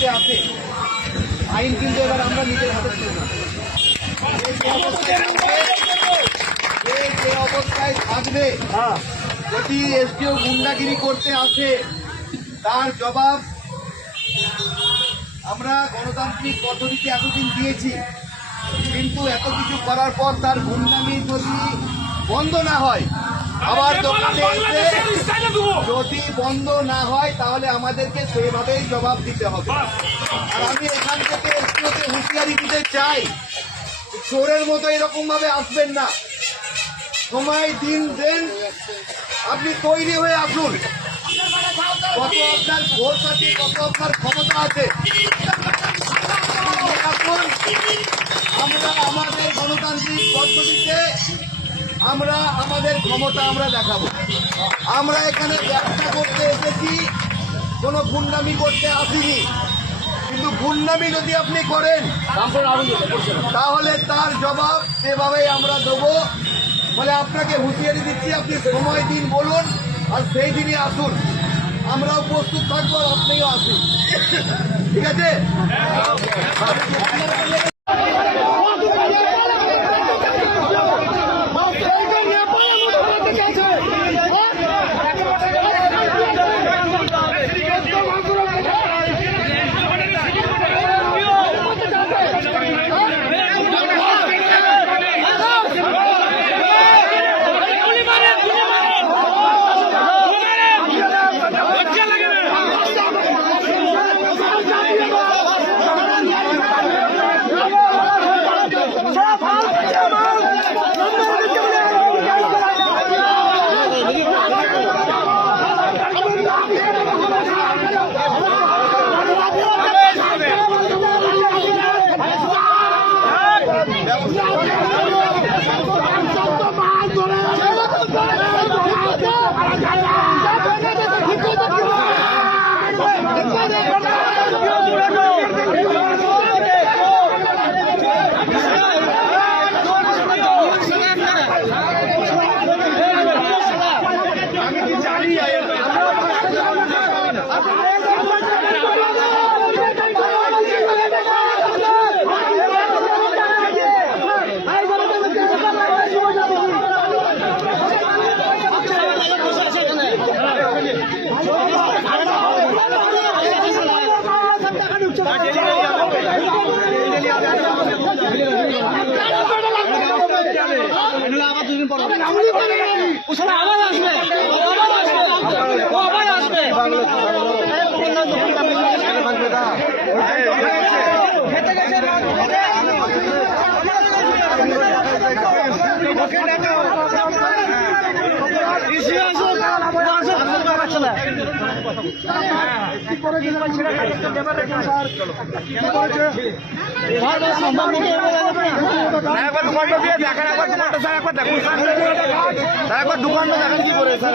করতে আসে, আইন কিন্তু এবার আমরা নিজের হাতে তুলে নেব। যে অবস্থায় থাকবে, যদি এসডিও গুন্ডাগিরি করতে আসে, তার জবাব আমরা গণতান্ত্রিক পদ্ধতিতে এতদিন দিয়েছি, কিন্তু এত কিছু করার পর তার গুন্ডামি যদি বন্ধ না হয়, আবার দোকানে এসে যদি বন্ধ না হয়, তাহলে আমাদেরকে সেইভাবেই জবাব দিতে হবে। আর আমি এখান থেকে এসডিওকে হুঁশিয়ারি দিতে চাই, চোরের মতো এরকম ভাবে আসবেন না, সময় দিন দেন, আপনি তৈরি হয়ে আসুন। কত আপনার ভোট আছে, কত আপনার ক্ষমতা আছে, আমরা আমাদের গণতান্ত্রিক পদ্ধতিতে আমরা আমাদের ক্ষমতা আমরা দেখাবো। আমরা এখানে ব্যবসা করতে এসেছি, কোনো গুন্ডামি করতে আসিনি, কিন্তু গুন্ডামি যদি আপনি করেন তাহলে তার জবাব সেভাবেই আমরা দেবো। বলে আপনাকে হুঁশিয়ারি দিচ্ছি, আপনি সময় দিন বলুন, আর সেই দিনই আসুন, আমরাও প্রস্তুত থাকবো, আর আপনিও আসুন, ঠিক আছে? দোকানটা দেখেন কি করে স্যার